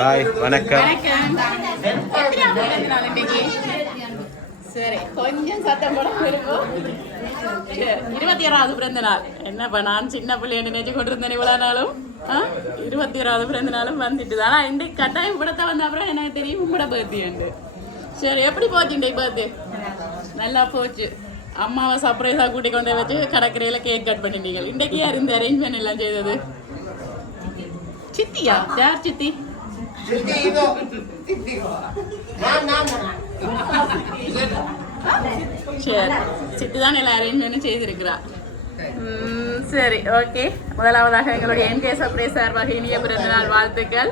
Hi வணக்கம். சரி கொஞ்சம் சத்தம் போட இருக்கும். 21வது பிறந்த நாள். என்னப்பா நான் சின்ன பிள்ளைய நினைச்சு கொண்டிருந்தேன் இவ்வளோ நாளும். 21வது பிறந்த நாளும் வந்துட்டு. ஆனால் இன்றைக்கு கட்டாயம் படத்தை வந்த அப்புறம் எனக்கு தெரியும் உங்களோட பர்த்டே உண்டு. சரி எப்படி போச்சு இன்றைக்கு பர்த்டே? நல்லா போச்சு. அம்மாவை சர்ப்ரைஸாக கூட்டி கொண்டு வச்சு கடற்கரையில் கேக் கட் பண்ணிட்டீங்க. இன்றைக்கு யார் இந்த அரேஞ்ச்மெண்ட் எல்லாம் செய்தது? சித்தியா? யார் சித்தி? சரி சித்தி தான் எல்லாம் அரேஞ்ச்மெண்ட் செய்திருக்கிறா. சரி ஓகே. முதலாவதாக எங்களுடைய என்கே சர்ப்ரைஸ் சார்பாக இனிய பிறந்தநாள் வாழ்த்துக்கள்.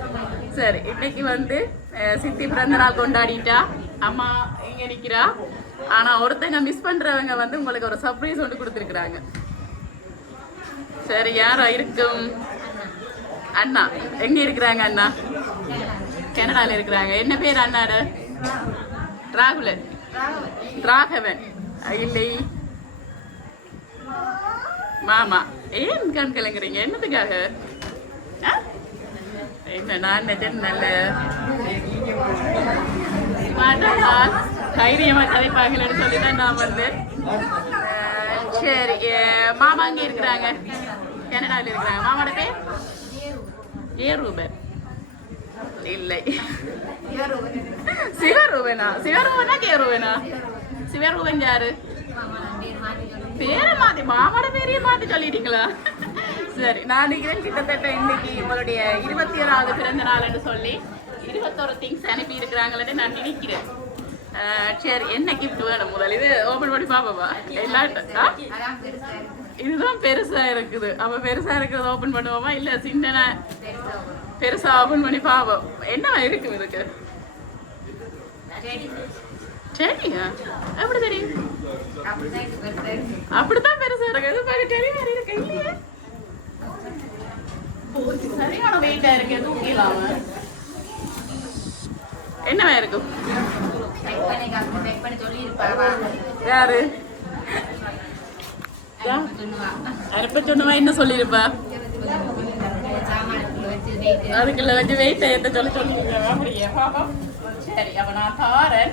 சரி இன்னைக்கு வந்து சித்தி பிறந்தநாள் கொண்டாடிட்டா. அம்மா இங்கே நிற்கிறா. ஆனால் ஒருத்தங்க மிஸ் பண்ணுறவங்க வந்து உங்களுக்கு ஒரு சர்ப்ரைஸ் ஒன்று கொடுத்துருக்குறாங்க. சரி யாரா இருக்கும்? அண்ணா எங்கே இருக்கிறாங்க? அண்ணா கனடாவில் இருக்கிறாங்க. என்ன பேர் அண்ணாட? ராகுலன், ராகவன் இல்லை மாமா. ஏன் கண் கலங்குறீங்க? என்னதுக்காக? என்ன நான் நல்ல மாட்டா தைரியமா கதைப்பாங்கன்னு சொல்லி தான் நான் வந்தேன். சரி மாமா அங்கே இருக்கிறாங்க, கனடாவில் இருக்கிறாங்க. மாமாவோட பேர் ஏரூபன் இல்லை சிவரூபனா? சிவரூபனா கேரூபனா? சிவரூபன் யாரு? பேரை மாத்தி மாமாவோட பேரையே மாத்தி சொல்லிட்டீங்களா? சரி நான் நினைக்கிறேன் கிட்டத்தட்ட இன்னைக்கு உங்களுடைய 21வது பிறந்த நாள் என்று சொல்லி 21 திங்ஸ் அனுப்பி இருக்கிறாங்களே நான் நினைக்கிறேன். சரி என்ன கிஃப்ட் வேணும்? முதல் இது ஓபன் பண்ணி பாப்பா. எல்லாட்டும் இதுதான் பெருசா இருக்குது. அப்ப பெருசா இருக்கிறத ஓபன் பண்ணுவோமா இல்ல சின்ன பெருசா ஓபன் பண்ணி பாப்போம். என்ன இருக்கு இதுக்கு? சரியா? எப்படி தெரியும்? அப்படித்தான் பெருசா இருக்கு. செடி மாதிரி இருக்கு இல்லையே? சரியான வெயிட்டா இருக்கு. தூக்கிடலாம? என்னவா இருக்கும்? யாரு அரைப்ப சொன்னவா என்ன சொல்லிருப்பா? அதுக்குள்ள வச்சு வெயிட் ஏற்ற சொல்லிருக்கா? சரி அப்ப நான் தாரன்.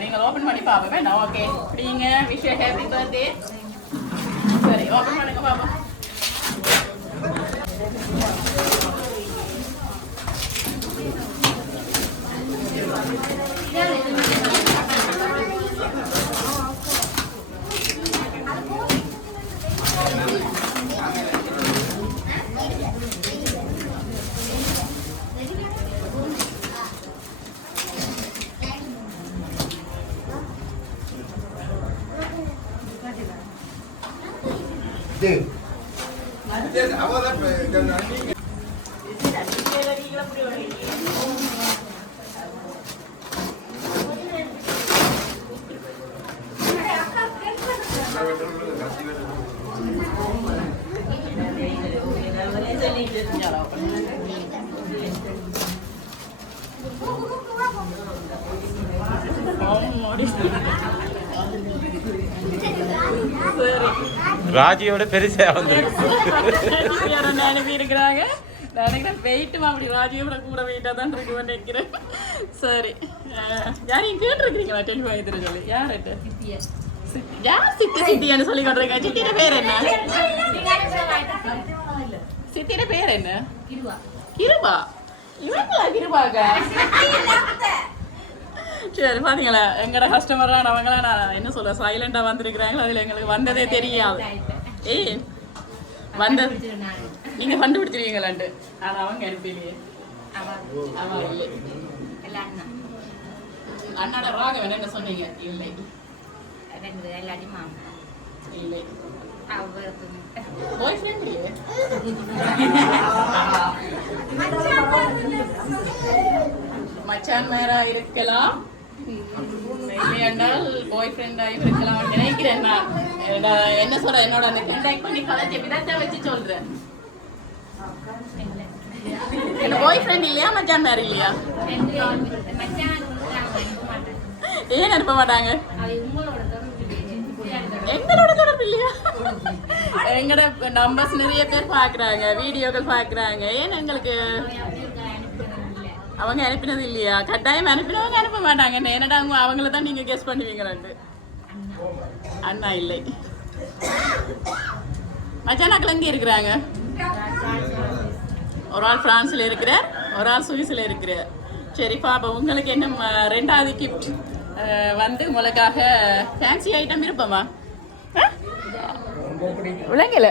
நீங்கள் ஓப்பன் பண்ணி பார்ப்பேன். ஓகே நீங்க விஷ் ஹேப்பி பர்த்டே. சரி ஓப்பன் பண்ணுங்க பாப்பா. ராஜியோட பெருசா வந்து அனுப்பி இருக்கிறாங்க. நினைக்கிறேன் வெயிட்டுமா அப்படி ராஜியோட கூட வெயிட்டாக தான் இருக்கு நினைக்கிறேன். சரி, யாரையும் கேட்டுருக்கீங்களா டெலிஃபோன் எடுத்துட்டு சொல்லி? யார்கிட்ட? யார் சித்தி சித்தின்னு சொல்லி கொண்டிருக்கேன். சித்தியோட பேர் என்ன? சித்தியோட பேர் என்ன? கிருபா. இவங்களா கிருபாங்க? சரி, பாத்தீங்களா எங்களோட கஸ்டமரான அவங்களா நான் என்ன சொல்ல சைலண்டா வந்திருக்கிறாங்களோ அதுல எங்களுக்கு வந்ததே தெரியாது. ஏய் வந்தது நீங்க கண்டுபிடிச்சிருவீங்களான்ட்டு. ஆனா அவங்க அனுப்பிலையே. அவன் இல்லை. அண்ணாட ராகவன் என்ன சொன்னீங்க? இல்லை இல்லை. பாய் ஃப்ரெண்ட் இல்லையே. மச்சான் மேரா இருக்கலாம், இல்லையென்றால் பாய் ஃப்ரெண்டாக இருக்கலாம் நினைக்கிறேன். நான் என்ன சொல்றேன், என்னோட கண்டாக்ட் பண்ணி கலச்சி விதத்தை வச்சு சொல்றேன். என்ன பாய் ஃப்ரெண்ட் இல்லையா, மச்சான் மேரா இல்லையா? ஏன் அனுப்ப மாட்டாங்க? எங்களோட தொடர்பு இல்லையா? எங்களோட நம்பர்ஸ் நிறைய பேர் பாக்குறாங்க, வீடியோக்கள் பாக்குறாங்க. ஏன் எங்களுக்கு அவங்க அனுப்பினது இல்லையா? கட்டாயம் அனுப்பினவங்க அனுப்ப மாட்டாங்க. என்னடா அவங்கள தான் நீங்க கெஸ் பண்ணுவீங்களான்ட்டு. அண்ணா இல்லை. மச்சானாக்கள் எங்க இருக்கிறாங்க? ஒரு ஆள் பிரான்ஸ்ல இருக்கிறார், ஒரு ஆள் சுவிஸ்ல இருக்கிறார். சரி பாப்பா, உங்களுக்கு என்ன ரெண்டாவது கிஃப்ட் வந்து உங்களுக்காக ஃபேன்சி ஐட்டம் இருப்போமா? விளங்கல,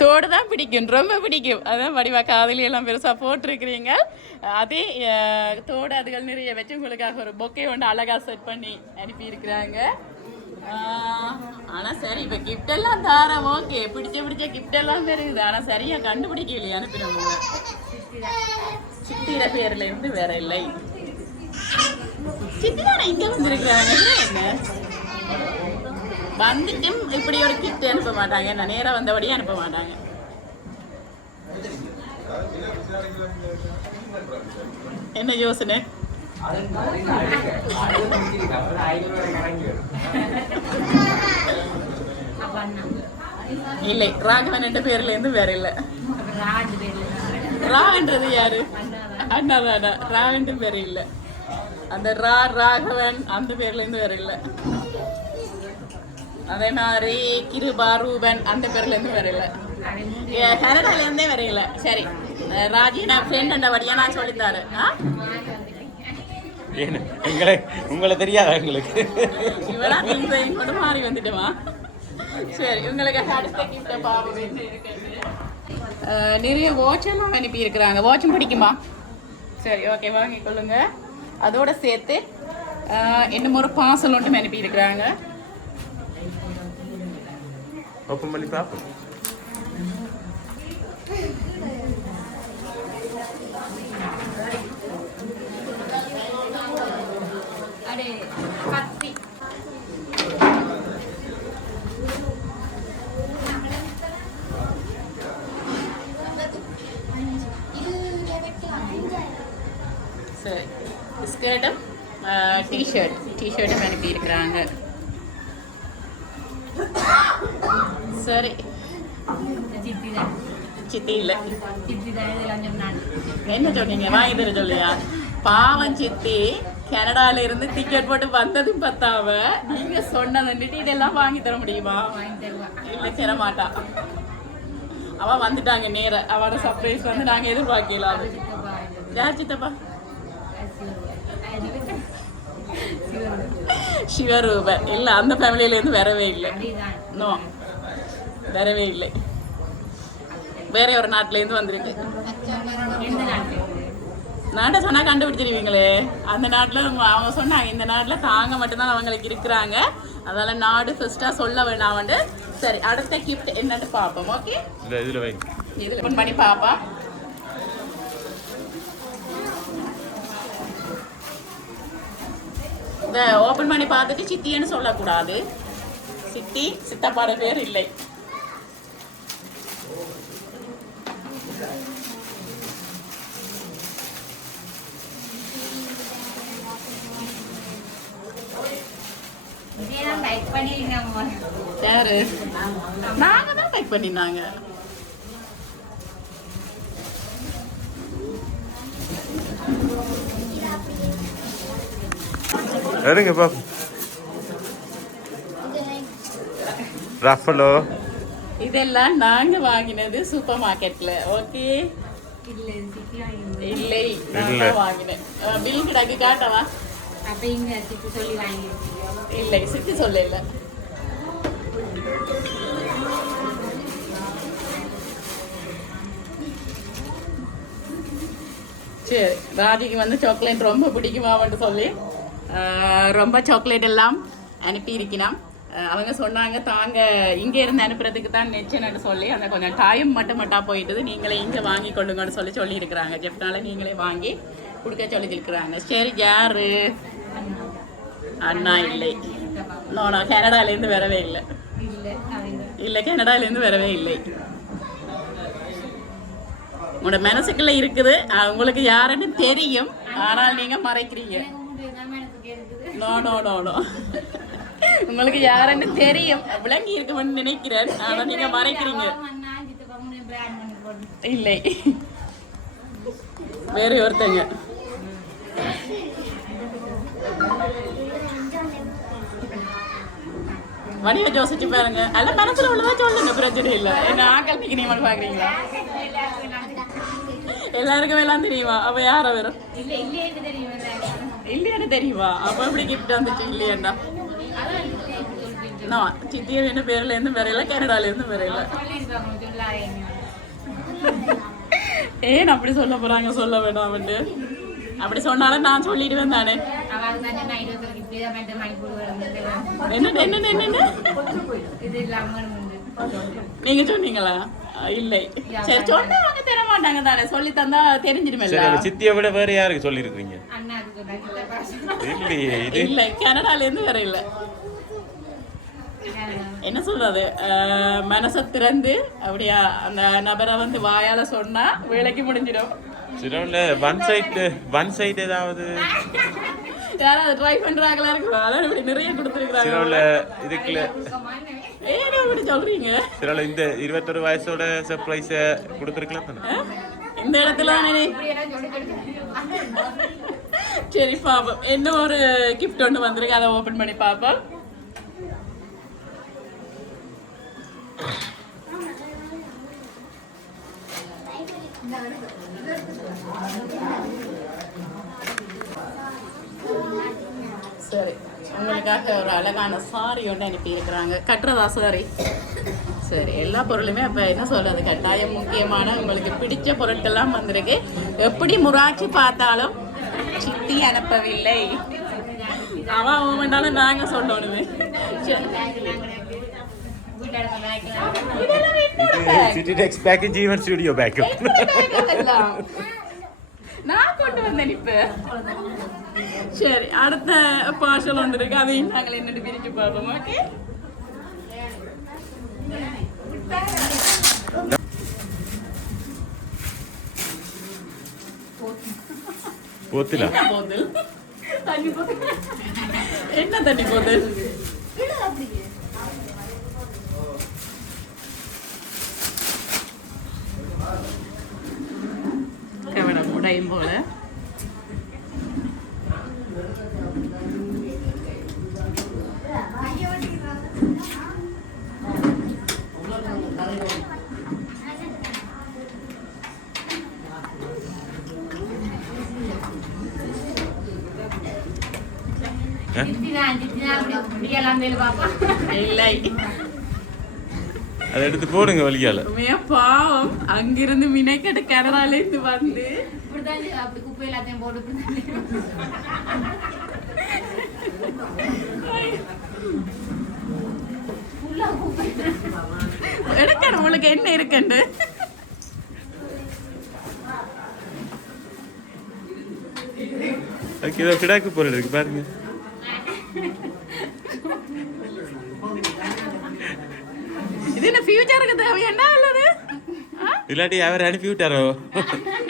தோடு தான் பிடிக்கும், ரொம்ப பிடிக்கும். அதான் வடிவா காதலி எல்லாம் பெருசாக போட்டிருக்கிறீங்க. அதே தோடு அதுகள் நிறைய வச்சு உங்களுக்காக ஒரு பொக்கே ஒன்று அழகாக செட் பண்ணி அனுப்பியிருக்கிறாங்க. ஆனால் சரி, இப்போ கிஃப்ட் எல்லாம் தாரம் ஓகே, பிடிச்ச கிஃப்ட் எல்லாம் இருக்குது. ஆனால் சரியாக கண்டுபிடிக்கலையே அனுப்பினவங்க. சித்திர பேர்ல இருந்து வேற இல்லை. சித்திரான இங்க வந்திருக்கிறாங்க. என்ன வந்துட்டும் இப்படி ஒரு கிஃப்ட் அனுப்ப மாட்டாங்க. நான் நேராக வந்தபடியே அனுப்ப மாட்டாங்க. என்ன யோசனை? இல்லை, ராகவன் என்ற பேர்ல இருந்து வேற இல்லை. ரான்றது யாரு? அண்ணாதானா? ராவன் பேர் இல்லை. அந்த ராகவன் அந்த பேர்ல இருந்து வேற இல்லை. அதே மாதிரி கிருபா ரூபன் அந்த பேர்ல இருந்து வேற இல்லை. கனடால இருந்தே வேற இல்லை. சரி ராஜி, நான் ஃப்ரெண்ட் அந்த வழியா நான் சொல்லித்தாரு. உங்களை தெரியாதா எங்களுக்கு? இவரா திங்ஸையும் கூட மாறி வந்துட்டுமா? சரி, உங்களுக்கு அடுத்த கிஃப்ட் பாவம் என்ன இருக்கு? நிறைய வாட்செல்லாம் அனுப்பி இருக்கிறாங்க. வாட்சும் பிடிக்குமா? சரி ஓகே, வாங்கி கொள்ளுங்க. அதோட சேர்த்து இன்னும் ஒரு பார்சல் ஒன்றும் அனுப்பி இருக்கிறாங்க. ஓப்பன் பண்ணி பார்ப்போம். சரி, ஸ்கர்ட்டும் டிஷர்ட்டும் அனுப்பி இருக்கிறாங்க. சரி, சித்தி இல்லை. என்ன சொன்னீங்க? வாங்கி தர சொல்லியா? பாவம் சித்தி, கனடால இருந்து டிக்கெட் போட்டு வந்ததும் பத்தாவ நீங்க சொன்னதுட்டு இதெல்லாம் வாங்கி தர முடியுமா? இல்லை, தர மாட்டா. அவ வந்துட்டாங்க நேர அவட சர்ப்ரைஸ் வந்து நாங்க எதிர்பார்க்கல அது யார் சித்தப்பா சிவரூபன் இல்ல அந்த ஃபேமிலியில இருந்து வரவே இல்லை நோ வரவே இல்லை வேற ஒரு நாட்டுல இருந்து வந்திருக்கு நாட்டை சொன்னா கண்டுபிடிச்சிருவீங்களே அந்த நாட்டுல அவங்க சொன்னாங்க இந்த நாட்டுல தாங்க மட்டும்தான் அவங்களுக்கு இருக்கிறாங்க அதனால நாடு ஃபர்ஸ்டா சொல்ல வேணாம் வந்து சரி அடுத்த கிஃப்ட் என்னன்னு பாப்போம் ஓகே இதுல வை இதுல ஓபன் பண்ணி பாப்போம் இத ஓபன் பண்ணி பார்த்துட்டு சித்தின்னு சொல்லக்கூடாது சித்தி சித்தப்பாட பேர் இல்லை யாரு நாங்க தான் லைக் பண்ணினாங்க இருங்க பாப்போம் ரஃபலோ இதெல்லாம் நாங்க வாங்கினது சூப்பர் மார்க்கெட்ல ஓகே இல்லை நான் வாங்கினேன் பில் கிடக்கு காட்டவா அப்ப இங்க சித்தி சொல்லி வாங்கி இல்லை சித்தி சொல்லல சரி ராஜிக்கு வந்து சாக்லேட் ரொம்ப பிடிக்குமாவன்ட்டு சொல்லி ரொம்ப சாக்லேட் எல்லாம் அனுப்பி இருக்கணும் அவங்க சொன்னாங்க தாங்க இங்கே இருந்து அனுப்புறதுக்கு தான் நெச்சன்னு சொல்லி அந்த கொஞ்சம் டைம் மட்டும் போயிட்டுது நீங்களே இங்கே வாங்கி கொள்ளுங்கன்னு சொல்லியிருக்கிறாங்க ஜெப்னால நீங்களே வாங்கி கொடுக்க சொல்லியிருக்கிறாங்க சரி யாரு அண்ணா இல்லை நோனா கனடாலேருந்து வரவே இல்லை இல்லை கனடாலேருந்து வரவே இல்லை உங்களோட மனசுக்குள்ள இருக்குது உங்களுக்கு யாருன்னு தெரியும் ஆனால் நீங்க மறைக்கிறீங்க நோ நோ நோ நோ உங்களுக்கு யாருன்னு தெரியும் விளங்கி இருக்கும்னு நினைக்கிறேன் ஆனா நீங்க மறைக்கிறீங்க இல்லை வேற ஒருத்தங்க வடிவ யோசிச்சு பாருங்க அல்ல மனசுல உள்ளதா சொல்லுங்க பிரச்சனை இல்லை என்ன ஆக்கள் நீங்க நீங்க பாக்குறீங்களா எல்லாருக்கும் எல்லாம் தெரியுமா அப்ப யார வரும் இல்லையானு தெரியுமா அப்ப எப்படி கிஃப்ட் வந்துச்சு இல்லையாண்டா நான் சித்திய என்ன பேர்ல இருந்து வரையில கனடால இருந்து வரையில ஏன் அப்படி சொல்ல போறாங்க சொல்ல வேண்டாம் வந்து அப்படி சொன்னாலும் நான் சொல்லிடுவேன் தானே என்ன என்ன என்ன நீங்க சொன்னீங்களா இல்லை சரி சொன்னா அவங்க தர மாட்டாங்க தானே சொல்லி தந்தா தெரிஞ்சிடுமே சித்தியை விட வேற யாருக்கு சொல்லி இருக்கீங்க இல்ல கனடால இருந்து வேற இல்ல என்ன சொல்றது மனசை திறந்து அப்படியா அந்த நபரை வந்து வாயால சொன்னா வேலைக்கு முடிஞ்சிடும் சிலோல ஒன் சைடு ஏதாவது யாராவது ட்ரை பண்றாங்களா இருக்கு அதான் இப்படி நிறைய கொடுத்துருக்காங்க சிலோல இதுக்குள்ள ஏன் இப்படி சொல்றீங்க சிலோல இந்த 21 வயசோட சர்ப்ரைஸ் கொடுத்துருக்கலாம் தானே இந்த இடத்துல சரி பாப்போம் என்ன ஒரு கிஃப்ட் ஒன்று வந்திருக்கு அதை ஓபன் பண்ணி பாப்போம் சரி உங்களுக்காக ஒரு அழகான சாரி ஒன்று அனுப்பி இருக்கிறாங்க கட்டுறதா சாரி சரி எல்லா பொருளுமே அப்போ என்ன சொல்றது கட்டாயம் முக்கியமான உங்களுக்கு பிடிச்ச பொருட்கள்லாம் வந்திருக்கு எப்படி முராட்சி பார்த்தாலும் சித்தி அனுப்பவில்லை அவன் வேண்டாலும் நாங்க சொல்லணுமே சிட்டிடெக்ஸ் பேக்கேஜ் ஈவன் ஸ்டுடியோ பேக்கப் நான் கொண்டு வந்தேன் இப்ப சரி அடுத்த பார்சல் வந்திருக்கு அதையும் நாங்கள் என்னட்டு பிரிச்சு பார்ப்போம் ஓகே போத்தில போதல் தண்ணி போதல் என்ன தண்ணி போதல் கவனம் உடையும் போல வலிக்கலாம் பாப்பா இல்லை அதை எடுத்து போடுங்க வலிக்கால. பாவம் அங்கிருந்து மினைக்கட்டு கனடால இருந்து வந்து இப்படிதான் அப்படி குப்பை எல்லாத்தையும் போட்டு எடுக்கணும் உங்களுக்கு என்ன இருக்குண்டு அதுக்கு ஏதோ கிடாக்கு பொருள் இருக்கு பாருங்க. இது என்ன ஃபியூச்சருக்கு தேவையா அல்லது இல்லாட்டி அவர் அனுப்பி விட்டாரோ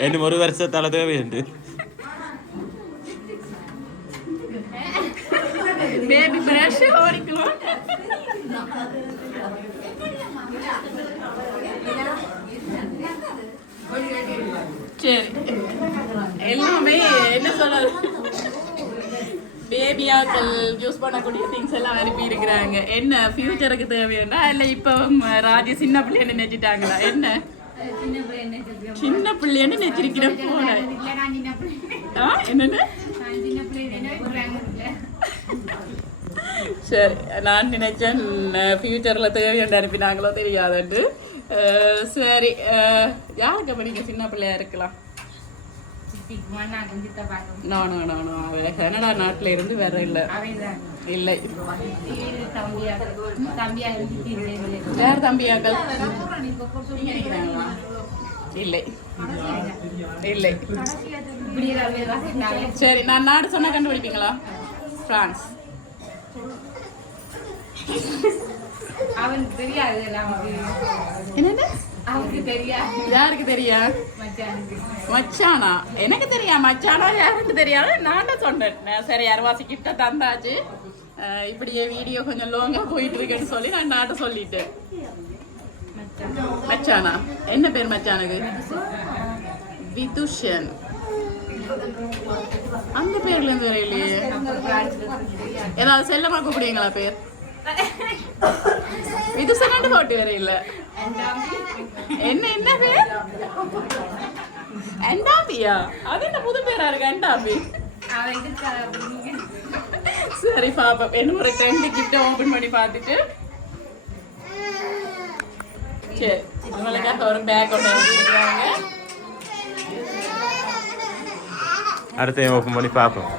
இன்னும் ஒரு வருஷத்தால தேவையுண்டு. Baby brush ஓடிக்கலாம். சரி எல்லாமே என்ன சொல்றது பேபியாக்கள் யூஸ் பண்ணக்கூடிய திங்ஸ் எல்லாம் அனுப்பி இருக்கிறாங்க. என்ன ஃபியூச்சருக்கு தேவையா இல்லை இப்போ ராஜி சின்ன பிள்ளைன்னு நினைச்சிட்டாங்களா? என்ன சின்ன பிள்ளைன்னு நினைச்சிருக்கிற போன என்னன்னு சரி நான் நினைச்சேன் ஃபியூச்சரில் தேவையான அனுப்பினாங்களோ தெரியாதுண்டு. சரி யாருக்கு படிக்க சின்ன பிள்ளையா இருக்கலாம்? கனடா நாட்டில இருந்து வேற இல்லை இல்லை யார் தம்பியாக்கள்? இல்லை இல்லை சரி நான் நாடு சொன்னா கண்டுபிடிப்பீங்களா? பிரான்ஸ். அவனுக்கு தெரியாது என்னன்னு அவனுக்கு தெரியாது. யாருக்கு தெரியா? மச்சானா எனக்கு தெரியா. மச்சானா யாருக்கு தெரியாது. நான் தான் சொன்னேன் சரி அரைவாசி கிட்ட தந்தாச்சு. இப்படியே வீடியோ கொஞ்சம் லோங்கா போயிட்டு இருக்குன்னு சொல்லி நான் நாட்டை சொல்லிட்டேன். மச்சானா என்ன பேர் மச்சானுக்கு? விதுஷன். அந்த பேர்ல இருந்து வர இல்லையே. ஏதாவது செல்லமா கூப்பிடுவீங்களா பேர்? விதுஷன் போட்டு வர இல்ல. என்ன என்ன பேர்? அண்டாபியா? அது என்ன புது பேரா இருக்கு அண்டாபி? சரி பாப்பா என்ன ஒரு 10 கிட்ட ஓபன் பண்ணி பார்த்துட்டு சரி உங்களுக்காக ஒரு பேக் ஒன்று எடுத்துருக்காங்க. அடுத்த ஓப்பன் பண்ணி பார்ப்போம்.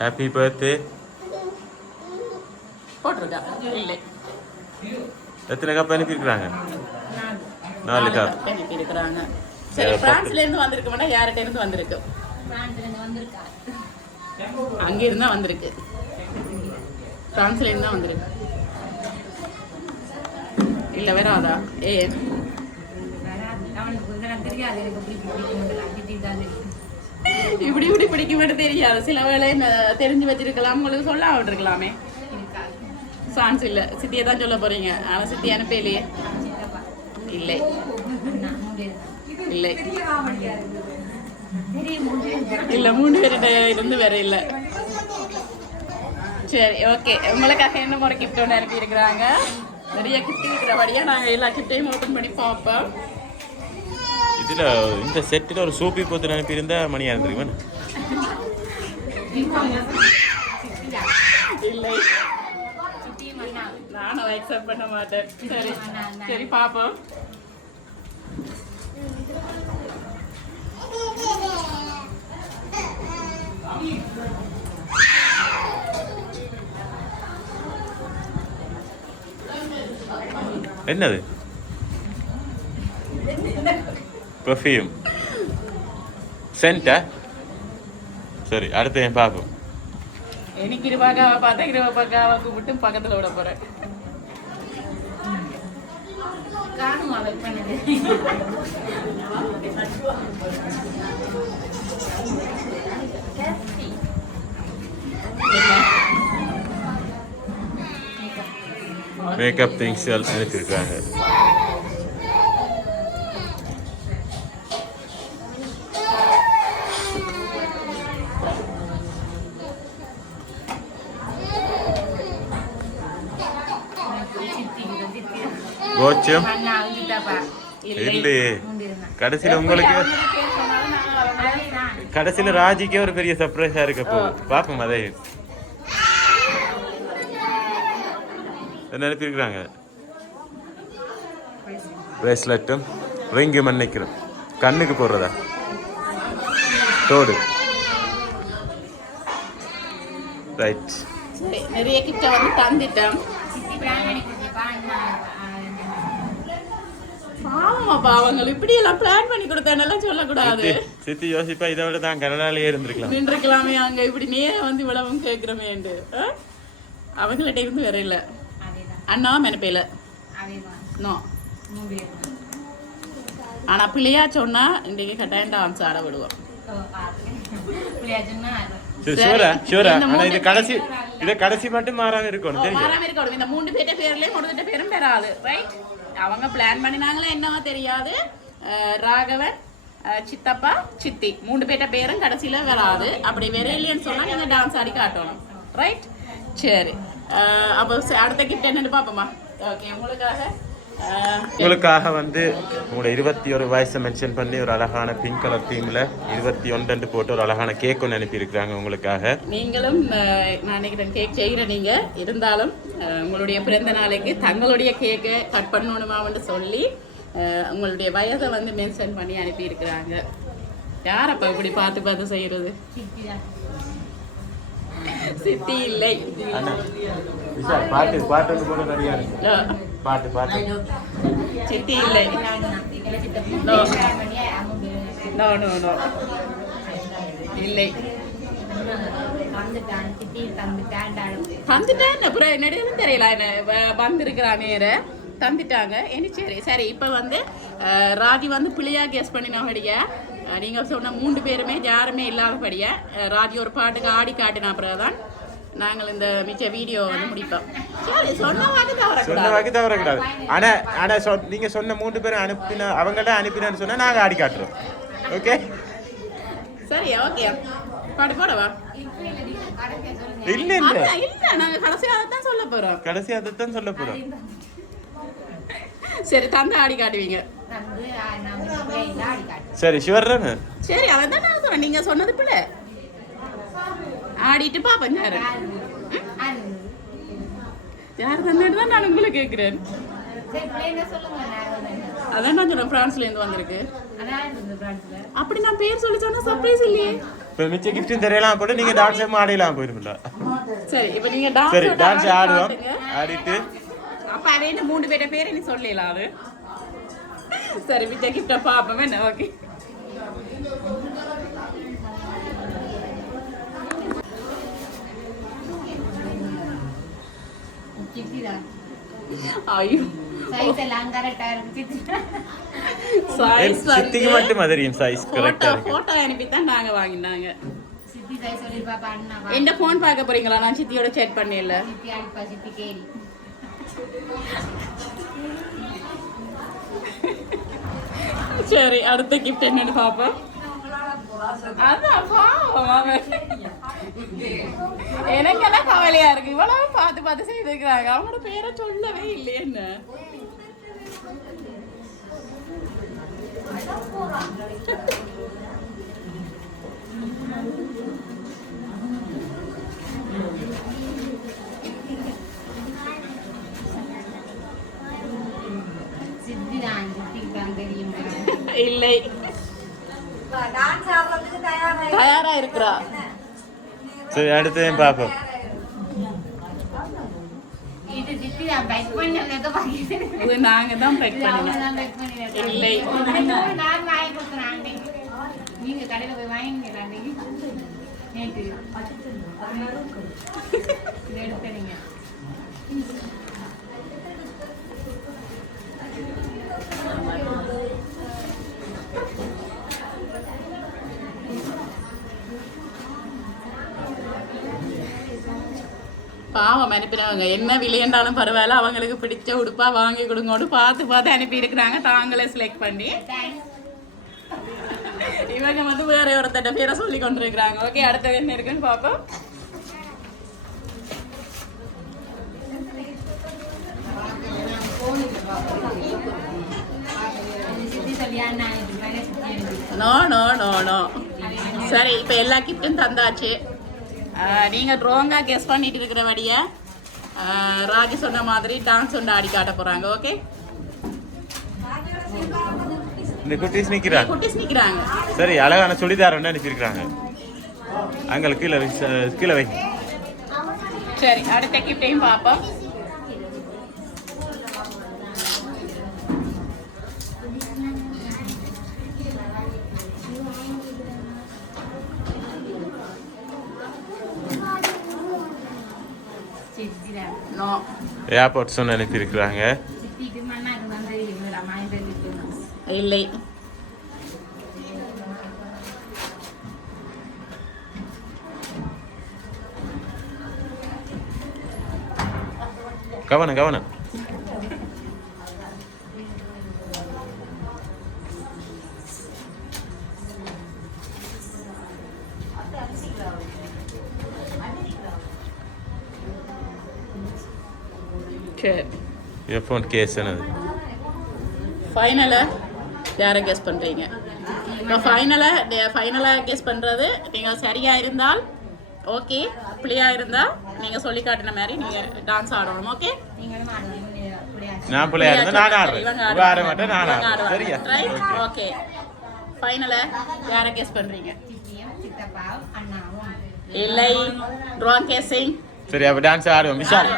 ஹாப்பி பர்த்டே போட்டிருக்கா இல்லை எத்தனை கப் அனுப்பியிருக்கிறாங்க? 4 கப் அனுப்பியிருக்கிறாங்க. சரி பிரான்ஸ்ல இருந்து வந்திருக்க வேண்டாம் யார்கிட்ட இருந்து வந்திருக்கு? அங்க இருந்தா வந்திருக்கு. பிரான்ஸ்ல இருந்து தான் வந்திருக்கு. இல்ல வராதா? ஏன் இப்படி இப்படி பிடிக்க மட்டும் தெரியாது. சில வேலை தெரிஞ்சு வச்சிருக்கலாம். உங்களுக்கு சொல்ல விட்டுருக்கலாமே. சான்ஸ் இல்ல. சித்தியை தான் சொல்ல போறீங்க. ஆனா சித்தி அனுப்பலையே. இல்லை இல்லை இல்ல 3 பேர்கிட்ட இருந்து வேற இல்லை. சரி ஓகே உங்களுக்காக என்ன ஒரு கிஃப்ட் ஒன்று அனுப்பி இருக்கிறாங்க. நிறைய கிஃப்ட் இருக்கிறபடியா நாங்கள் எல்லா கிஃப்டையும் ஓப்பன் பண்ணி பார்ப்போம். இதுல இந்த செட்டில் ஒரு சோப்பி போத்து அனுப்பியிருந்தா மணியா இருந்திருக்குமே. இல்லை நானும் அக்செப்ட் பண்ண மாட்டேன். சரி சரி பார்ப்போம். என்னது? பெர்ஃப்யூம் சென்ட்டா? சரி அடுத்து ஏன் பார்ப்போம். எனக்கு இருபாக்காவை பார்த்தா இருபாக்காவை கூப்பிட்டு பக்கத்தில் விட போறேன். மேக்கப் திங்ஸ் அனுப்பியிருக்காங்க. கோச்சம் இல்லையே. கடைசியில் உங்களுக்கு கடைசியில் ராஜிக்கே ஒரு பெரிய சர்ப்ரைஸா இருக்க போகுது. பார்ப்போம் அதே என்ன அனுப்பியிருக்கிறாங்க. பிரேஸ்லெட்டும் ரிங்கும் நினைக்கிறோம். கண்ணுக்கு போடுறதா தோடு. ரைட். நிறைய கிட்ட வந்து தந்துட்டேன். பாவங்கள் இப்படி எல்லாம் பிளான் பண்ணி கொடுத்தானெல்லாம் சொல்லக்கூடாது. சித்தி யோசிப்பா இதை விட தான் கனடாலேயே நின்றுக்கலாமே அங்க இப்படி நேரம் வந்து இவ்வளவும் கேட்கிறோமே. அவங்கள்ட்ட இருந்து வேற இல்ல அண்ணா மெனப்பையில நோ. ஆனா பிள்ளையா சொன்னா இன்றைக்கு கட்டாயம் டான்ஸ் ஆட விடுவோம். கடைசி மட்டும் மாறாம இருக்கணும். மாறாம இருக்கணும். இந்த 3 பேர்ட்ட பேர்லயும் கொடுத்துட்ட பேரும் பெறாது. ரைட். அவங்க பிளான் பண்ணினாங்களா என்னவோ தெரியாது. ராகவன், சித்தப்பா, சித்தி 3 பேர்ட்ட பேரும் கடைசியில வராது. அப்படி வேற இல்லைன்னு சொன்னா நீங்க டான்ஸ் ஆடி காட்டணும். ரைட். சரி. அப்போ அடுத்த கிஃப்ட் என்னன்னு பாப்போமா? ஓகே. உங்களுக்காக வந்து உங்களோட 21 வயசை மென்ஷன் பண்ணி ஒரு அழகான பிங்க் கலர் தீம்ல 21 போட்டு ஒரு அழகான கேக் ஒன்று அனுப்பியிருக்கிறாங்க உங்களுக்காக. நீங்களும் நான் நினைக்கிறேன் கேக் செய்கிற நீங்க இருந்தாலும் உங்களுடைய பிறந்த நாளைக்கு தங்களுடைய கேக்கை கட் பண்ணணுமான்னு சொல்லி உங்களுடைய வயதை வந்து மென்ஷன் பண்ணி அனுப்பியிருக்கிறாங்க. யாரப்பா இப்படி பார்த்து பார்த்து செய்யறது? சித்தி இல்லை. பாட்டு பாட்டு போட நிறையா இருக்கு. பாட்டு பாட்டு சித்தி இல்லை. நோ நோ நோ நோ இல்லை. தந்துட்டேன். அப்புறம் என்னடியும் தெரியல. வந்திருக்கிறான் நேர தந்துட்டாங்க. என்ன சரி சரி. இப்போ வந்து ராஜி வந்து பிள்ளையா கெஸ் பண்ணினபடிய நீங்கள் சொன்ன 3 பேருமே யாருமே இல்லாதபடிய ராஜி ஒரு பாட்டுக்கு ஆடி காட்டின பிறகுதான் நாங்கள் இந்த மிச்ச வீடியோ வந்து முடிப்போம். சரி. சொன்ன வாக்கு தவறக்கூடாது. ஆனா நீங்க சொன்ன 3 பேரும் அனுப்பின அவங்கள்ட்ட அனுப்பினு சொன்னா நாங்க ஆடி காட்டுறோம். ஓகே சரி. ஓகே. பாட்டு பாடவா? இல்ல இல்ல இல்ல நாங்க கடைசியா அதைத்தான் சொல்ல போறோம். சரி. தந்து ஆடி காட்டுவீங்க. சரி. ஷுவர்றானே? சரி. அதான் நான் சொல்றேன். நீங்க சொன்னது பிள்ளை ஆடிட்டு பாப்பேன். யார் தந்தாட்டு தான் நான் உங்களை கேட்கிறேன். அதான் நான் சொல்றேன். பிரான்ஸ்ல இருந்து வந்திருக்கு. அப்படி நான் பேர் சொல்லி சொன்னா சர்ப்ரைஸ் இல்லையே. மிச்ச கிஃப்ட் தெரியலாம் போட்டு நீங்க டான்ஸ் ஆடலாம் போயிருந்தா. சரி. இப்போ நீங்க டான்ஸ் ஆடுவோம். ஆடிட்டு அப்ப அவன் 3 பேர்ட்ட பேர் நீ சொல்லலாம். அது சரி. மிச்ச கிஃப்ட பாப்போம். என்ன? ஓகே. ஐயோ சித்திக்கு மட்டும் மாதிரியும் சைஸ் கரெக்ட்டா இருக்கு. போட்டோ அனுப்பி தான் நாங்க வாங்கினாங்க. சித்தி சைஸ் சொல்லி பாப்பா. அண்ணா என்ன ஃபோன் பார்க்க போறீங்களா? நான் சித்தியோட சேட் பண்ணல. சித்தி அனுப்பா. சித்தி கேரி. சரி. அடுத்த கிஃப்ட் என்னன்னு பாப்போம். எனக்கு என்ன கவலையா இருக்கு. இவ்வளவு பார்த்து பார்த்து செய்திருக்கிறாங்க. அவங்களோட பேரை சொல்லவே இல்லையே. என்ன இல்லை. தயாரா இருக்கிறா. சரி. அடுத்ததையும் பாப்போம். நாங்க தான் பேக் பண்ணோம். இல்லை. நீங்க கடையில போய் வாங்கிக்கலாம். நேற்று எடுத்துறீங்க. பாவம் யூனிஃபார்ம் அனுப்பினவங்க என்ன விலையண்டாலும் பரவாயில்ல அவங்களுக்கு பிடிச்ச உடுப்பா வாங்கி கொடுங்கோடு பார்த்து அனுப்பி இருக்கிறாங்க தாங்களே செலக்ட் பண்ணி இவங்க வந்து வேற ஒருத்தட்ட பேரை சொல்லி கொண்டிருக்கிறாங்க ஓகே அடுத்தது என்ன இருக்குன்னு பார்ப்போம் நோ நோ நோ நோ சரி இப்போ எல்லா கிஃப்ட்டும் தந்தாச்சு நீங்கள் ட்ராங்காக கெஸ் பண்ணிட்டு இருக்கிறபடிய ராஜி சொன்ன மாதிரி டான்ஸ் ஒன்று ஆடி காட்ட போகிறாங்க ஓகே இந்த குட்டீஸ் நிற்கிறாங்க குட்டீஸ் நிற்கிறாங்க சரி அழகான சொல்லிதாரன்னு அனுப்பியிருக்கிறாங்க அங்கே கீழே கீழே வை சரி அடுத்த கிஃப்டையும் பார்ப்போம் நோ ஏர்போர்ட் சொன்ன அனுப்பியிருக்கிறாங்க இல்லை கவனம் கவனம் சரி இயர்ஃபோன் கேஸ் என்னது ஃபைனலாக யாரை கெஸ் பண்ணுறீங்க இப்போ ஃபைனலாக கெஸ் பண்ணுறது நீங்கள் சரியாக இருந்தால் ஓகே பிள்ளையாக இருந்தால் நீங்கள் சொல்லி காட்டின மாதிரி நீங்கள் டான்ஸ் ஆடணும் ஓகே நான் பிள்ளையா இருந்தா நான் ஆடுறேன் ஆட மாட்டேன் நான் ஆடுறேன் சரியா ரைட் ஓகே ஃபைனலாக யாரை கெஸ் பண்ணுறீங்க இல்லை ராங் கெஸ்ஸிங் சரி அப்போ டான்ஸ் ஆடுவோம் விஷால்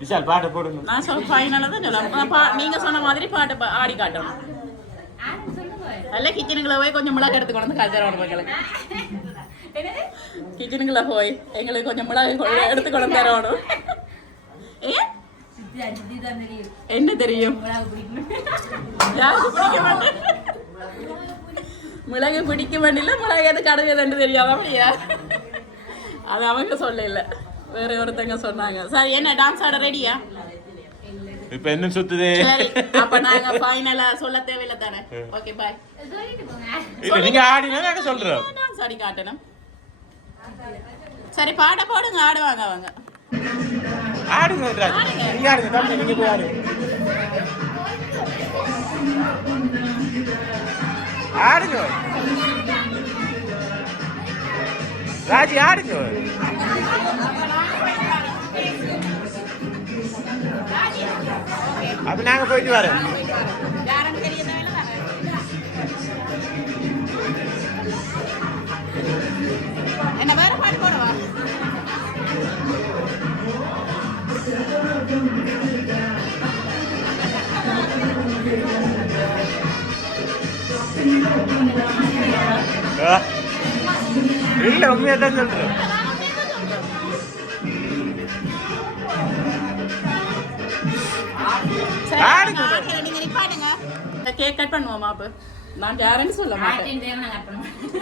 விஷால் பாட்டு போடுங்க நான் சொல்ல ஃபைனலாக தான் சொல்லலாம் நீங்கள் சொன்ன மாதிரி பாட்டு ஆடி காட்டணும் அல்ல கிச்சனுக்குள்ள போய் கொஞ்சம் மிளகு எடுத்து கொண்டு வந்து கழுத்தரணும் எங்களுக்கு கிச்சனுக்குள்ள போய் எங்களுக்கு கொஞ்சம் மிளகு எடுத்து கொண்டு தரணும் என்ன தெரியும் யாருக்கு பிடிக்க மாட்டேன் மிளகு பிடிக்க மாட்டில மிளகு எது கடுகு தெரியாத அப்படியா அது அவங்க சொல்ல இல்லை வேற ஒருத்தங்க சொன்னாங்க சரி என்ன டான்ஸ் ஆட ரெடியா இப்ப என்ன சுத்துதே சரி அப்ப நாங்க ஃபைனலா சொல்ல தேவையில்லை தானே ஓகே பை இல்ல நீங்க ஆடினா நான் சொல்றேன் டான்ஸ் ஆடி காட்டணும் சரி பாட போடுங்க ஆடுவாங்க அவங்க ஆடுங்க ராஜ் நீங்க ஆடுங்க தம்பி நீங்க போய் ஆடுங்க ஆடுங்க ராஜி ஆடுங்க அப்ப நாங்க போயிட்டு வரோம் என்ன வேற பாட்டு போடவா இல்ல உண்மையா தான் சொல்றேன் கேக் கட் பண்ணுவோமா அப்ப நான் யாருன்னு சொல்ல மாட்டேன்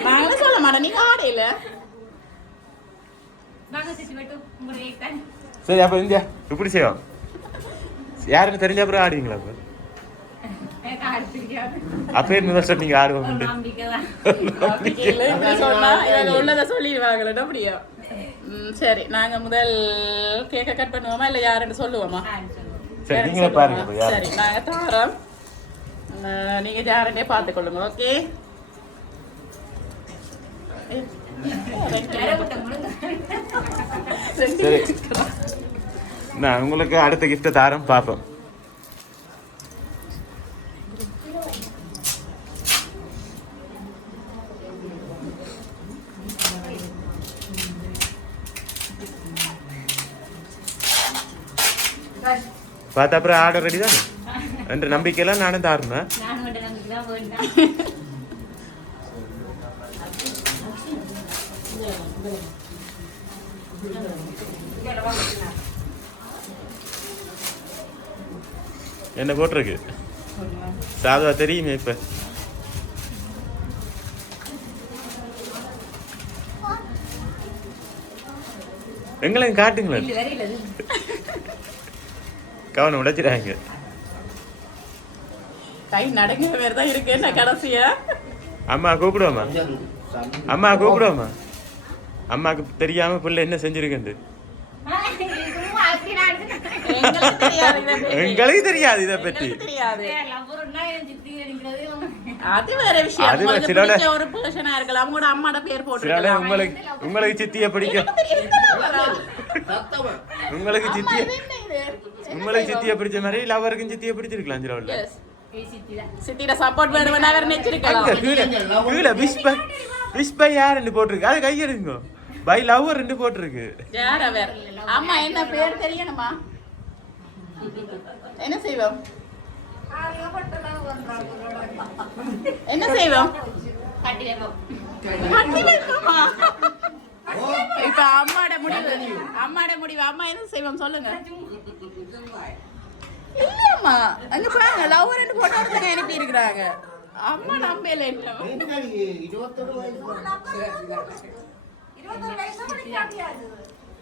நாங்களும் சொல்ல மாட்டேன் நீங்க ஆடையில சரி அப்ப இந்தியா இப்படி செய்வோம் யாருன்னு தெரிஞ்ச அப்புறம் ஆடுவீங்களா அப்ப அப்ப முதல் நீங்க ஆடுவோம் உள்ளதை சொல்லிடுவாங்களா அப்படியா சரி நாங்க முதல் கேக்க கட் பண்ணுவோமா இல்ல யாருன்னு சொல்லுவோமா சரி நீங்களே பாருங்க சரி நாங்க தாரோம் நீங்க யாருன்னே பார்த்துக்கொள்ளுங்க ஓகே சரி நான் உங்களுக்கு அடுத்த கிஃப்ட் தாரம் பார்ப்போம் பார்த்தா அப்புறம் ஆர்டர் ரெடி தானே என்ற நம்பிக்கையெல்லாம் நானும் தாருந்தேன் என்ன போட்டிருக்கு சாதா தெரியுமே இப்ப எங்களையும் காட்டுங்களேன். இது வரையில இது. கவனம் உடைச்சிடாங்க. கை நடங்க வேறு தான் இருக்கு என்ன கடைசியா. அம்மா கூப்பிடுவோமா? அம்மா கூப்பிடுவோமா? அம்மாக்கு தெரியாம பிள்ளை என்ன செஞ்சிருக்கேன் சும்மா அப்படி நான் எங்களுக்கு தெரியாது இதை பத்தி. எங்களுக்கு தெரியாது இதை பத்தி. எங்களுக்கு தெரியாது. லவ்வர்னா என் சித்தி அடிக்கிறது அது வேற விஷயம். அது உங்களுக்கு சிலோட- பிடிச்ச ஒரு பர்சனா இருக்கலாம். அவங்களோட அம்மாட பேர் சில போட்டுருக்கலாம். உங்களுக்கு சித்திய பிடிக்க உங்களுக்கு சித்திய பிடிச்ச மாதிரி லவருக்கும் சித்திய பிடிச்சிருக்கலாம் சில உள்ள. சித்தி தான் சித்தியோட சப்போர்ட் வேணும்னா வேற நினைச்சிருக்கலாம். கீழே விஷ் பை யாருன்னு போட்டிருக்கு. அது கையெடுங்க. பை லவ்வர் ரெண்டு போட்டிருக்கு. யார் அவர்? அம்மா என்ன பேர் தெரியணுமா? என்ன செய்வோம்? என்ன செய்வோம்? கட்டி வைப்போம். கட்டி வைப்போமா? இப்ப அம்மாட முடிவு. அம்மா என்ன செய்வோம் சொல்லுங்க. இல்லம்மா அங்க பாருங்க லவ் ரெண்டு போட்டோ எடுத்து அனுப்பி இருக்கிறாங்க. அம்மா நம்பல என்ன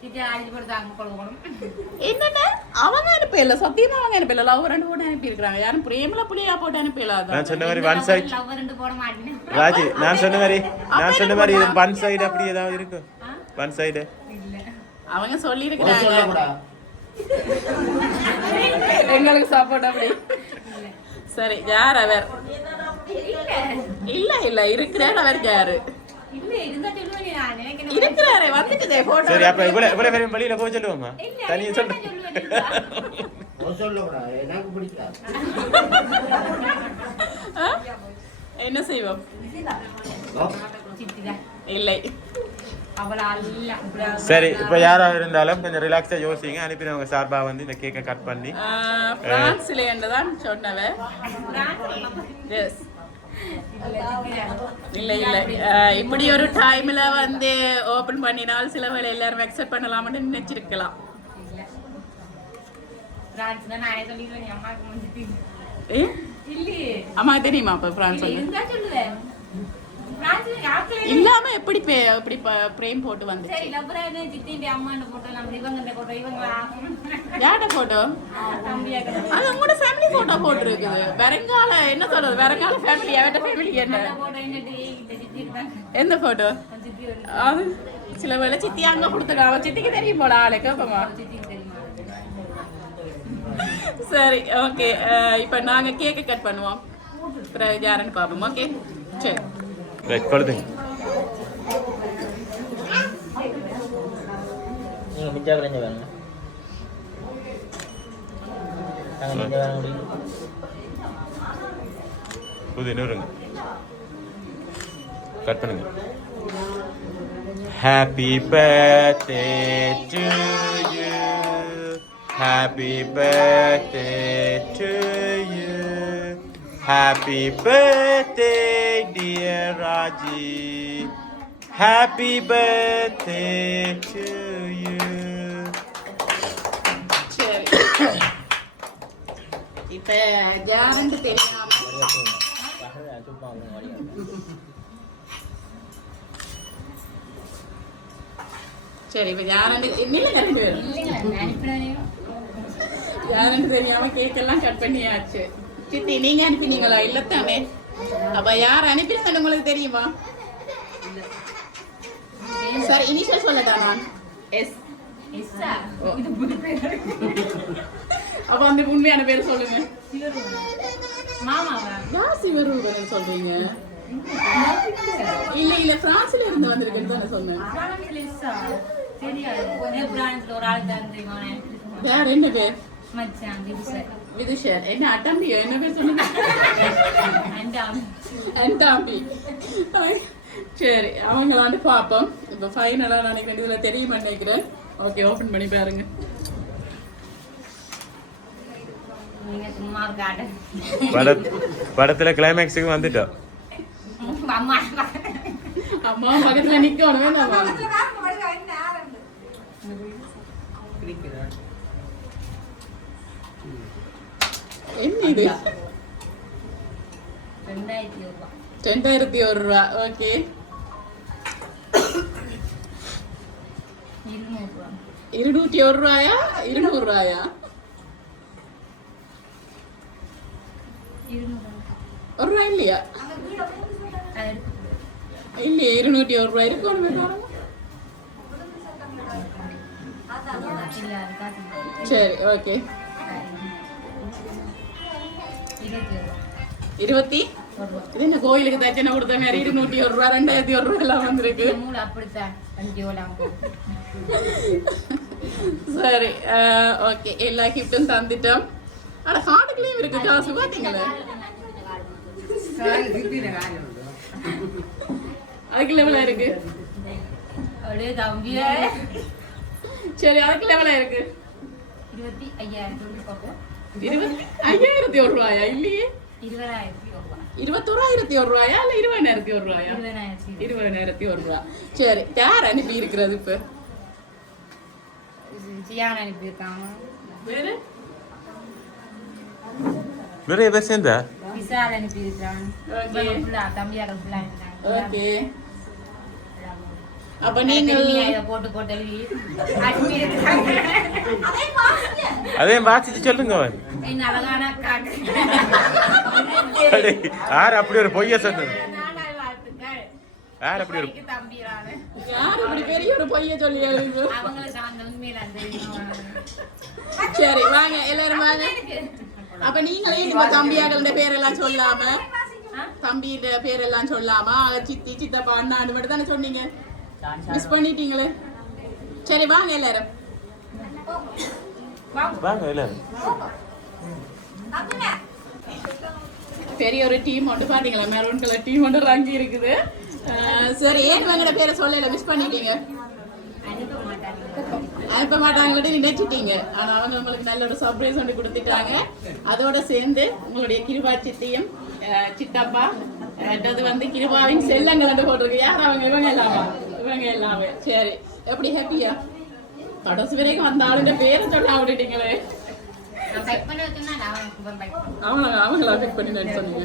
சித்தி ஆடிட்டு போடுறாங்க கொள்ளும். என்னன்னா அவங்க அனுப்பல. சத்தியமா அவங்க அனுப்பல. லவ் ரெண்டு போட்டு அனுப்பி இருக்காங்க. யாரும் பிரேமல புளியா போட்டு அனுப்பல. நான் சொன்ன மாதிரி ஒன் சைடு லவ் ரெண்டு போட மாட்டேன். ராஜி நான் சொன்ன மாதிரி ஒன் சைடு அப்படி ஏதாவது இருக்கு. ஒன் சைடு அவங்க சொல்லி இருக்கிறாங்க எங்களுக்கு சப்போர்ட் அப்படி. சரி யார் அவர்? இல்ல இருக்கிறார் அவர் யாரு? இல்ல இருந்தா சொல்லுவேன் நான் நினைக்கிறேன். இருக்கிறாரு வந்துட்டதே போட்டோ. சரி அப்ப இவ்வளவு பேரும் வெளியில போய் சொல்லுவோமா? தனியா சொல்லு. என்ன செய்வோம்? சித்தி தான் இல்லை. அவள அல்ல. சரி இப்ப யாராவது இருந்தாலும் கொஞ்சம் ரிலாக்ஸா யோசிங்க. அனுப்பினவங்க சார்பா வந்து இந்த கேக்கை கட் பண்ணி பிரான்ஸ்ல தான் சொன்னவ. எஸ் இல்ல இப்படி ஒரு டைம்ல வந்து ஓபன் பண்ணினால் சில வேளை எல்லாரும் அக்செப்ட் பண்ணலாம்னு நினைச்சிருக்கலாம். பிரான்ஸ்னா நானே சொல்லிடுவேன் அம்மாக்கு முடிஞ்சிட்டு. ஏ இல்லையே அம்மா தெரியுமா அப்ப பிரான்ஸ் இருந்தா சொல்லுவேன். பிரான்ஸ்ல யாருக்கு இல்லாம எப்படி எப்படி பிரேம் போட்டு வந்து சரி லவ்ரானே சித்தி அம்மாண்ட போட்டோ நம்ம இவங்க போட்டோ இவங்க யாரோட போட்டோ? தம்பியாக அது உங்களோட ஃபேமிலி போட்டோ போட்டுருக்குது. வருங்கால என்ன சொல்றது வருங்கால ஃபேமிலி அவட்ட ஃபேமிலி என்ன போட்டோ என்னடி இந்த சித்தி தான் எந்த போட்டோ? சித்தி ஒரு அது சில வேளை சித்தி அங்க கொடுத்துருக்காங்க. சித்திக்கு தெரியும் போல ஆளு கேப்பமா. சித்தி தெரியுமா? சரி ஓகே இப்போ நாங்க கேக் கட் பண்ணுவோம். அப்புறம் யாருன்னு பார்ப்போம். ஓகே சரி ரைட் கொடுத்துங்க. நீங்க மிச்சா கலைஞ்ச வேணுங்க. நாங்க மிச்சா வேணும் முடியும். புது இன்னொருங்க கட் பண்ணுங்க. Happy birthday to you. Happy birthday to you. Happy birthday dear Raji. Happy birthday to you. சரி இப்போ யாருன்னு தெரியாம சும்மா அவங்க வழியா. சரி இப்போ யாருன்னு இல்லைங்க இல்லைங்க நான் அனுப்பினேன். யாருன்னு தெரியாம கேக் எல்லாம் கட் பண்ணியாச்சு. சித்தி நீங்க அனுப்பினீங்களா? இல்ல தானே. அப்ப யார் அனுப்பினது உங்களுக்கு தெரியுமா? சரி இனிஷியல் சொல்லட்டா நான்? எஸ். எஸ்ஸா இது புது பேர். அப்ப அந்த உண்மையான பேர் சொல்லுங்க. மாமாவா? யார் சிவரூபன் சொல்றீங்க? இல்ல பிரான்ஸ்ல இருந்து வந்திருக்கேன்னு தானே சொன்னேன். பிரான்ஸ்ல எஸ்ஸா தெரியாது. பிரான்ஸ்ல ஒரு ஆள் தான் தெரியுமா? யார் என்ன பேர்? மச்சான் விதுஷர். விதுஷர் என்ன அட்டம்பியோ என்ன பேர் சொன்னீங்க? அண்டாம்பி. சரி அவங்க வந்து பார்ப்போம். இப்போ ஃபைனலாக நான் நினைக்கிறேன் இதில் தெரியுமா நினைக்கிறேன். ஓகே ஓப்பன் பண்ணி பாருங்க. நீங்க சும்மா இருக்காட. படத்துல கிளைமேக்ஸுக்கு வந்துட்டோம். அம்மா அம்மா பக்கத்தில் நிற்கணும் வேண்டாமா? என்ன இது? 2001 ரூபா. ஓகே 200 ரூபா 201 ரூபாயா 200 ரூபாயா 200 ஒரு ரூபா இல்லையா அது இல்லையே 201 ரூபாய் இருக்கணும் வேணும். இல்ல அது காசு சரி ஓகே 20 20 இது என்ன கோயிலுக்கு தச்சனை கொடுத்த மாதிரி 201 ரூபா 2001 ரூபா எல்லாம் வந்திருக்கு. மூளை அப்படித்தான் 5 ஓலாம் சரி ஓகே எல்லா கிஃப்ட்டும் தந்துட்டோம். ஆனா கார்டுக்குள்ளேயும் இருக்கு காசு பாத்தீங்களா? அதுக்கு லெவலா இருக்கு. அப்படியே தம்பியா சரி அதுக்கு லெவலா இருக்கு. 25,000 ரூபாய் 25,001 ரூபாயா இல்லையே 21,001 ரூபாயா இல்ல 20,001 ரூபாயா 20,001 ரூபா. சரி யார் அனுப்பி இருக்கிறது இப்ப ஜியான் அனுப்பியிருக்காங்க வேறு நிறைய பேர் சேர்ந்தா விசால் அனுப்பியிருக்காங்க Okay. தம்பியாக ஃபுல்லாக அனுப்பிட்டாங்க ஓகே அப்ப நீங்க இதை போட்டு போட்டு எழுதி அனுப்பியிருக்காங்க அதே வாசிச்சு சொல்லுங்க அவன். என்ன அழகான காட்டு அடே, யார் அப்படி ஒரு பொய்ய சொன்னது? நானாய் வாழ்த்துக்கள் யார் அப்படி ஒரு தம்பிரான யார் இப்படி பெரிய ஒரு பொய்ய சொல்லி எழுது? அவங்களுக்கு அந்த உண்மையில அந்த சரி வாங்க எல்லாரும் வாங்க. அப்ப நீங்களே இந்த தம்பியாக்களோட பேரெல்லாம் சொல்லாம தம்பியோட பேரெல்லாம் சொல்லாம சித்தி சித்தப்பா அண்ணாண்டு மட்டும் தானே சொன்னீங்க. மிஸ் பண்ணிட்டீங்களே. சரி வாங்க எல்லாரும். வாங்க எல்லாரும். பெரிய ஒரு டீம் ஒன்று பாத்தீங்களா மெரூன் கலர் டீம் ஒன்று ரங்கி இருக்குது. சரி ஏன் உங்களோட பேரை சொல்லல மிஸ் பண்ணிட்டீங்க? அனுப்ப மாட்டாங்கன்னு நினைச்சிட்டீங்க. ஆனா அவங்க உங்களுக்கு நல்ல ஒரு சர்ப்ரைஸ் ஒன்று கொடுத்துட்டாங்க. அதோட சேர்ந்து உங்களுடைய கிருபா சித்தியும் சித்தப்பா அது வந்து கிருபாவின் செல்லங்கள் போட்டிருக்கு. யார் அவங்க? இவங்க எல்லாமே சரி எப்படி ஹாப்பியா? கடைசி வரைக்கும் அந்த ஆளுடைய பேரை சொல்ல விட்டுட்டீங்களே. அவங்களா பிக் பண்ணி சொன்னீங்க.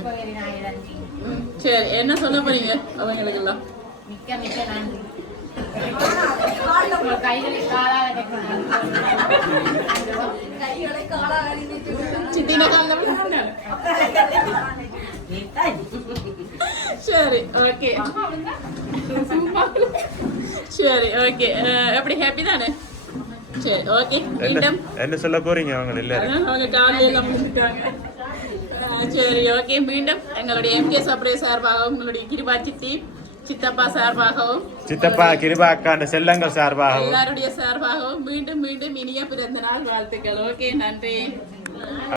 சரி என்ன சொல்ல போறீங்க அவங்களுக்கு எல்லாம்? மிக்க மிக்க நன்றி கைகளை காலாக சித்தின காலில் சரி ஓகே சரி ஓகே எப்படி ஹாப்பி தானே? சரி ஓகே மீண்டும் என்ன சொல்ல போறீங்க அவங்க எல்லாரும்? அவங்க காலையெல்லாம் முடிஞ்சுட்டாங்க. சரி ஓகே மீண்டும் எங்களுடைய எம்கே சப்ரே சார்பாகவும் உங்களுடைய கிருபா சித்தி சித்தப்பா சார்பாகவும் சித்தப்பா கிருபா அக்காண்ட செல்லங்கள் சார்பாகவும் எல்லாருடைய சார்பாகவும் மீண்டும் மீண்டும் இனிய பிறந்த நாள் வாழ்த்துக்கள். ஓகே நன்றி.